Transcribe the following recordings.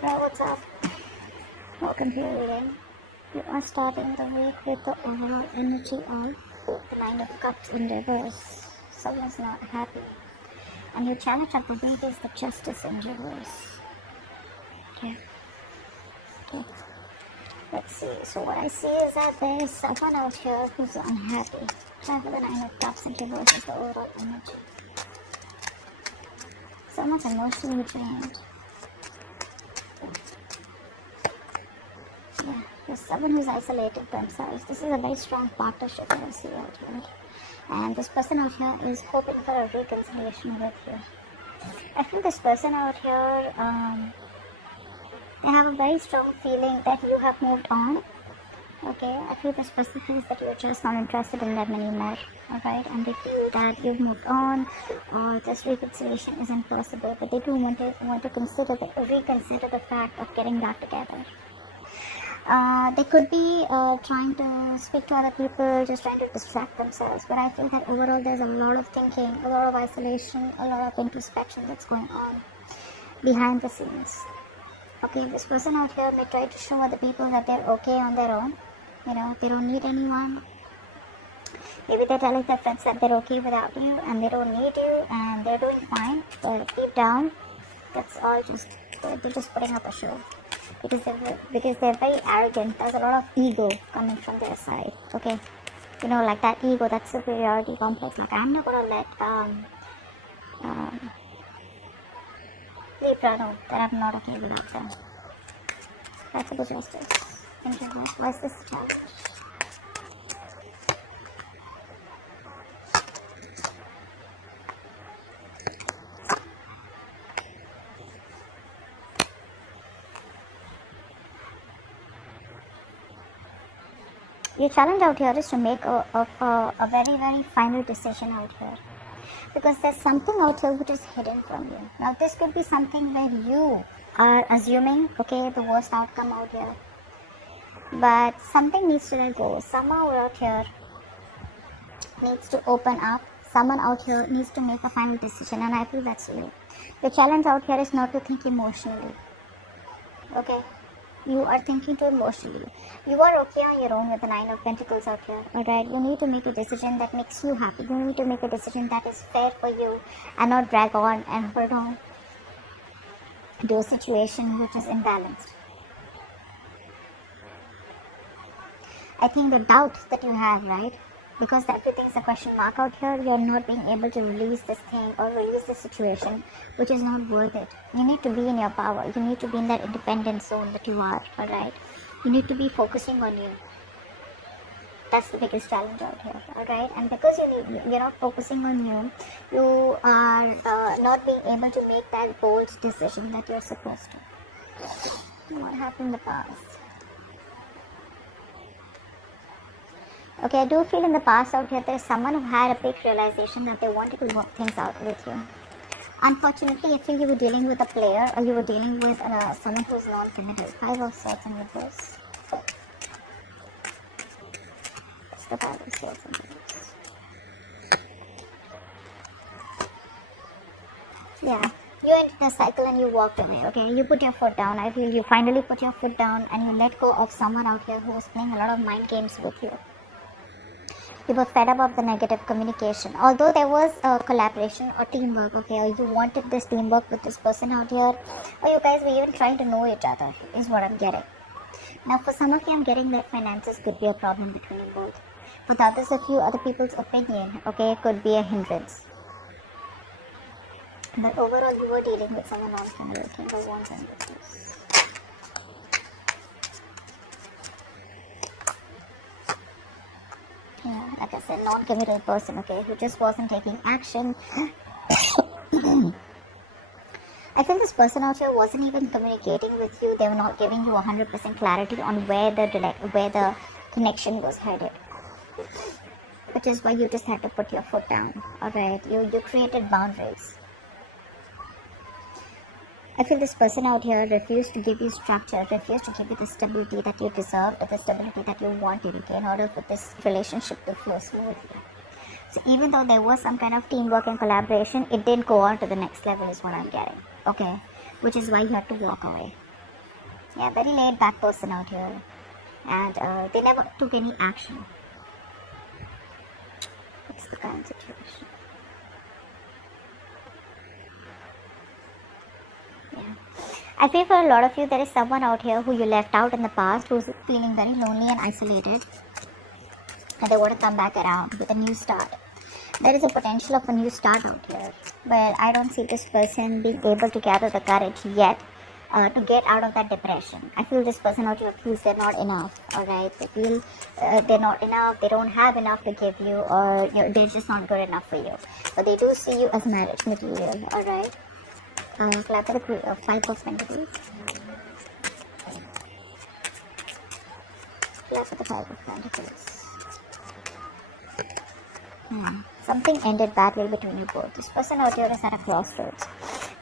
Libra, what's up? Welcome to your reading. You are starting the week with the overall energy of the Nine of Cups in reverse. Someone's not happy. And your challenge of the week is the Justice in reverse. Okay. Let's see. So what I see is that there is someone out here who's unhappy. Try for the Nine of Cups in reverse is the overall energy. Someone's emotionally drained. Yeah, there's someone who's isolated themselves. This is a very strong partnership that I see out here. And this person out here is hoping for a reconciliation with you. I feel this person out here, they have a very strong feeling that you have moved on. Okay, I feel this person feels that you're just not interested in them anymore. Alright, and they feel that you've moved on or this reconciliation isn't possible, but they do want to reconsider the fact of getting back together. They could be trying to speak to other people, just trying to distract themselves. But I feel that overall there's a lot of thinking, a lot of isolation, a lot of introspection that's going on behind the scenes. Okay, this person out here may try to show other people that they're okay on their own. You know, they don't need anyone. Maybe they're telling their friends that they're okay without you and they don't need you and they're doing fine. But deep down, that's all just, they're just putting up a show. Because they're very arrogant. There's a lot of ego coming from their side. Okay, you know, like that ego, that superiority complex. Like, I'm not gonna let Libra know that I'm not okay without them. That's the justice. Thank you. Why is this challenge? Your challenge out here is to make a very, very final decision out here. Because there's something out here which is hidden from you. Now, this could be something where you are assuming, okay, the worst outcome out here. But something needs to let go. Someone out here needs to open up. Someone out here needs to make a final decision. And I feel that's you. The challenge out here is not to think emotionally. Okay? You are thinking too emotionally. You are okay on your own with the Nine of Pentacles out here. Alright, you need to make a decision that makes you happy. You need to make a decision that is fair for you and not drag on and hold on to a situation which is imbalanced. I think the doubt that you have, right? Because everything's a question mark out here, you're not being able to release this thing or release this situation, which is not worth it. You need to be in your power. You need to be in that independent zone that you are, alright? You need to be focusing on you. That's the biggest challenge out here, alright? And because you're not focusing on you, you are not being able to make that bold decision that you're supposed to. What happened in the past? Okay, I do feel in the past out here there is someone who had a big realization that they wanted to work things out with you. Unfortunately, I feel you were dealing with a player or you were dealing with someone who is non-committal. 5 of Swords in reverse. It's the 5 of Swords in reverse. Yeah, you entered a cycle and you walked away, okay? You put your foot down. I feel you finally put your foot down and you let go of someone out here who was playing a lot of mind games with you. You were fed up of the negative communication. Although there was a collaboration or teamwork, okay, or you wanted this teamwork with this person out here, or you guys were even trying to know each other, is what I'm getting. Now, for some of you, I'm getting that finances could be a problem between you both. For the others of you, other people's opinion, okay, could be a hindrance. But overall, you were dealing with someone non-committal. King of Wands and Reverse. Yeah, like I said, non-committal person, okay, who just wasn't taking action. I feel this person out here wasn't even communicating with you. They were not giving you 100% clarity on where the connection was headed. Which is why you just had to put your foot down. Alright, you created boundaries. I feel this person out here refused to give you structure, refused to give you the stability that you deserved, or the stability that you wanted, okay, in order for this relationship to flow smoothly. So even though there was some kind of teamwork and collaboration, it didn't go on to the next level is what I'm getting, okay, which is why you had to walk away. Yeah, very laid back person out here. And they never took any action. What's the current situation? Yeah. I feel for a lot of you, there is someone out here who you left out in the past, who's feeling very lonely and isolated, and they want to come back around with a new start. There is a potential of a new start out here, but I don't see this person being able to gather the courage yet to get out of that depression. I feel this person out here feels they're not enough, alright? They feel they're not enough, they don't have enough to give you, or they're just not good enough for you. But they do see you as marriage material, alright? Clap for the 5 of Pentacles. Clap for the 5 of Pentacles. Something ended badly between you both. This person out here is at a crossroads.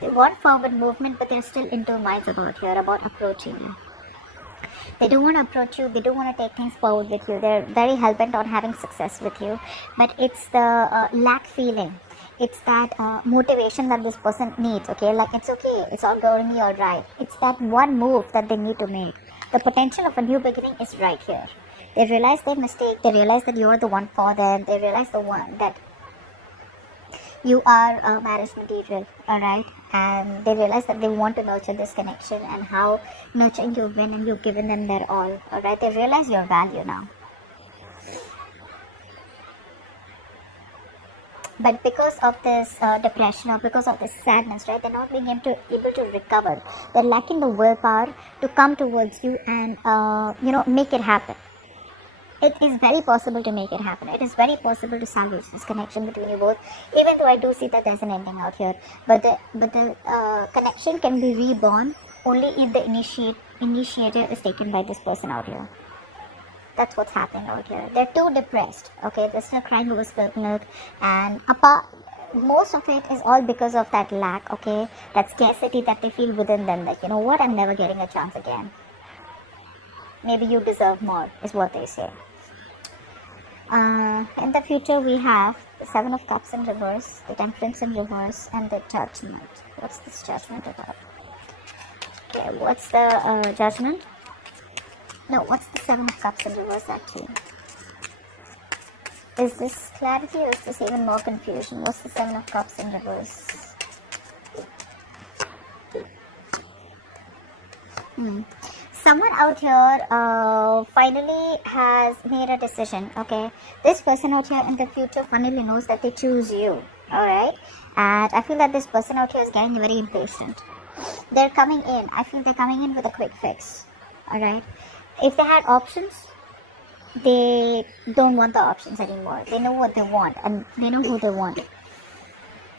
They want forward movement, but they're still in two minds about approaching you. They don't want to approach you. They don't want to take things forward with you. They're very hell-bent on having success with you. But it's the lack feeling. It's that motivation that this person needs, okay? Like, it's okay. It's all going to be all right. It's that one move that they need to make. The potential of a new beginning is right here. They realize their mistake. They realize that you're the one for them. They realize that you are marriage material, alright? And they realize that they want to nurture this connection, and how nurturing you've been and you've given them their all, alright? They realize your value now. But because of this depression, or because of this sadness, right, they're not being able to recover. They're lacking the willpower to come towards you and, make it happen. It is very possible to make it happen. It is very possible to salvage this connection between you both, even though I do see that there's an ending out here. But the connection can be reborn only if the initiative is taken by this person out here. That's what's happening out here. They're too depressed, okay? They're still crying over spilt milk, and most of it is all because of that lack, okay? That scarcity that they feel within them, that, you know what, I'm never getting a chance again. Maybe you deserve more, is what they say. In the future, we have the 7 of Cups in reverse, the Temperance in reverse, and the Judgment. What's this Judgment about? Okay, what's the Judgment? No, what's the 7 of Cups in reverse actually? Is this clarity, or is this even more confusion? What's the 7 of Cups in reverse? Someone out here finally has made a decision, okay? This person out here in the future finally knows that they choose you, alright? And I feel that this person out here is getting very impatient. They're coming in. I feel they're coming in with a quick fix, alright? If they had options, they don't want the options anymore. They know what they want, and they know who they want.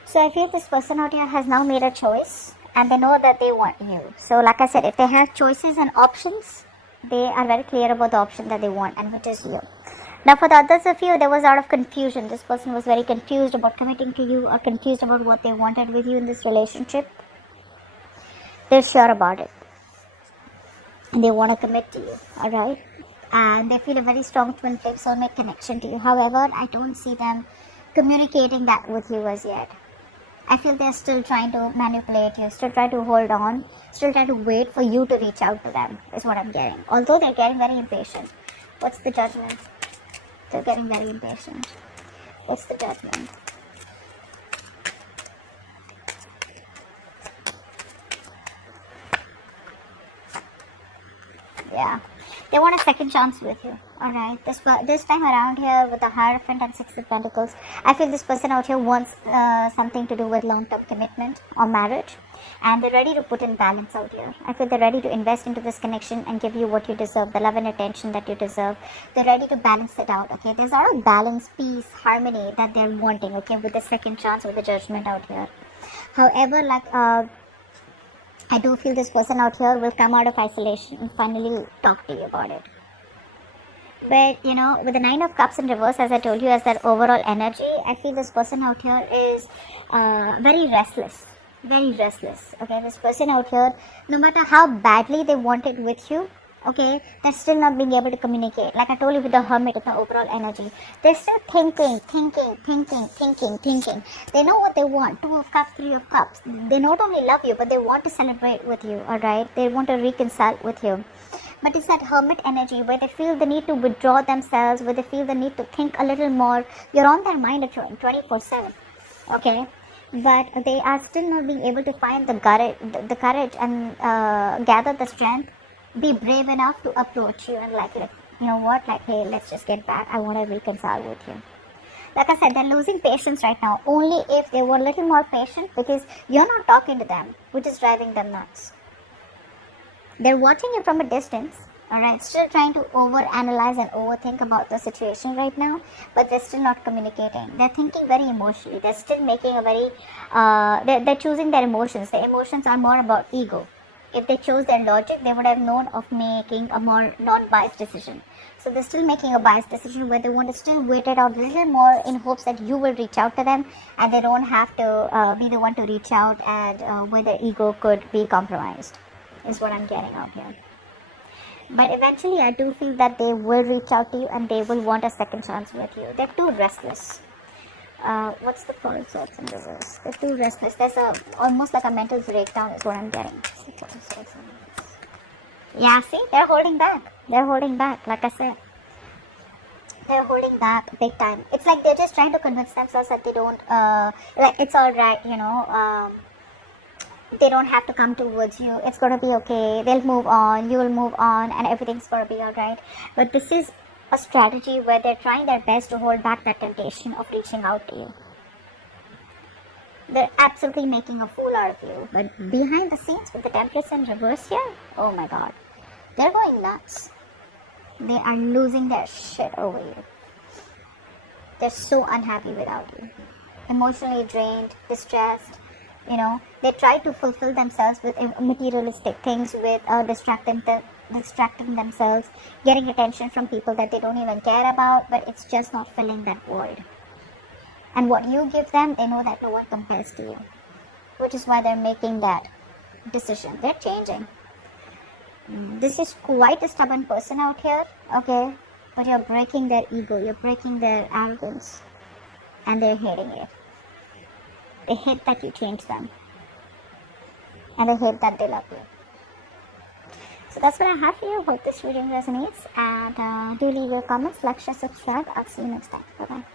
So I feel this person out here has now made a choice, and they know that they want you. So like I said, if they have choices and options, they are very clear about the option that they want, and which is you. Now for the others of you, there was a lot of confusion. This person was very confused about committing to you, or confused about what they wanted with you in this relationship. They're sure about it, and they want to commit to you, alright? And they feel a very strong twin flame soulmate connection to you. However, I don't see them communicating that with you as yet. I feel they're still trying to manipulate you, still trying to hold on, still trying to wait for you to reach out to them, is what I'm getting. Although they're getting very impatient. What's the Judgment? They're getting very impatient. What's the Judgment? Yeah. They want a second chance with you, alright? This time around here with the Hierophant and 6 of Pentacles, I feel this person out here wants something to do with long-term commitment or marriage, and they're ready to put in balance out here. I feel they're ready to invest into this connection and give you what you deserve, the love and attention that you deserve. They're ready to balance it out, okay? There's a lot of balance, peace, harmony that they're wanting, okay, with the second chance, with the Judgment out here. However, I do feel this person out here will come out of isolation and finally talk to you about it. But, with the 9 of Cups in reverse, as I told you, as that overall energy, I feel this person out here is very restless. Very restless. Okay, this person out here, no matter how badly they want it with you, Okay, they're still not being able to communicate. Like I told you with the hermit, with the overall energy, they're still thinking. They know what they want. 2 of cups, 3 of cups. They not only love you, but they want to celebrate with you. All right, they want to reconcile with you. But it's that hermit energy where they feel the need to withdraw themselves, where they feel the need to think a little more. You're on their mind 24/7. Okay, but they are still not being able to find the courage and gather the strength, be brave enough to approach you and like you know what, like, hey, let's just get back, I want to reconcile with you. Like I said, they're losing patience right now. Only if they were a little more patient, because you're not talking to them, which is driving them nuts. They're watching you from a distance, alright, still trying to overanalyze and overthink about the situation right now, but they're still not communicating. They're thinking very emotionally. They're still making a very, they're choosing their emotions. The emotions are more about ego. If they chose their logic, they would have known of making a more non-biased decision. So they're still making a biased decision where they want to still wait it out a little more in hopes that you will reach out to them, and they don't have to be the one to reach out, and where their ego could be compromised, is what I'm getting out here. But eventually I do feel that they will reach out to you and they will want a second chance with you. They're too restless. What's the Four of Swords in reverse? They're too restless. There's almost like a mental breakdown is what I'm getting. Yeah, see, they're holding back. They're holding back, like I said. They're holding back big time. It's like they're just trying to convince themselves that they don't, like, it's alright, you know, they don't have to come towards you. It's going to be okay. They'll move on. You will move on, and everything's going to be alright. But this is a strategy where they're trying their best to hold back that temptation of reaching out to you. They're absolutely making a fool out of you. But behind the scenes, with the Temperance in reverse here, oh my god, they're going nuts. They are losing their shit over you. They're so unhappy without you. Emotionally drained, distressed. You know, they try to fulfill themselves with materialistic things, with distracting themselves, getting attention from people that they don't even care about, but it's just not filling that void. And what you give them, they know that no one compares to you, which is why they're making that decision. They're changing. This is quite a stubborn person out here, okay, but you're breaking their ego, you're breaking their arrogance, and they're hating it. They hate that you change them, and they hate that they love you. So that's what I have for you. Hope this video resonates, and do leave your comments, like, share, subscribe. I'll see you next time. Bye bye.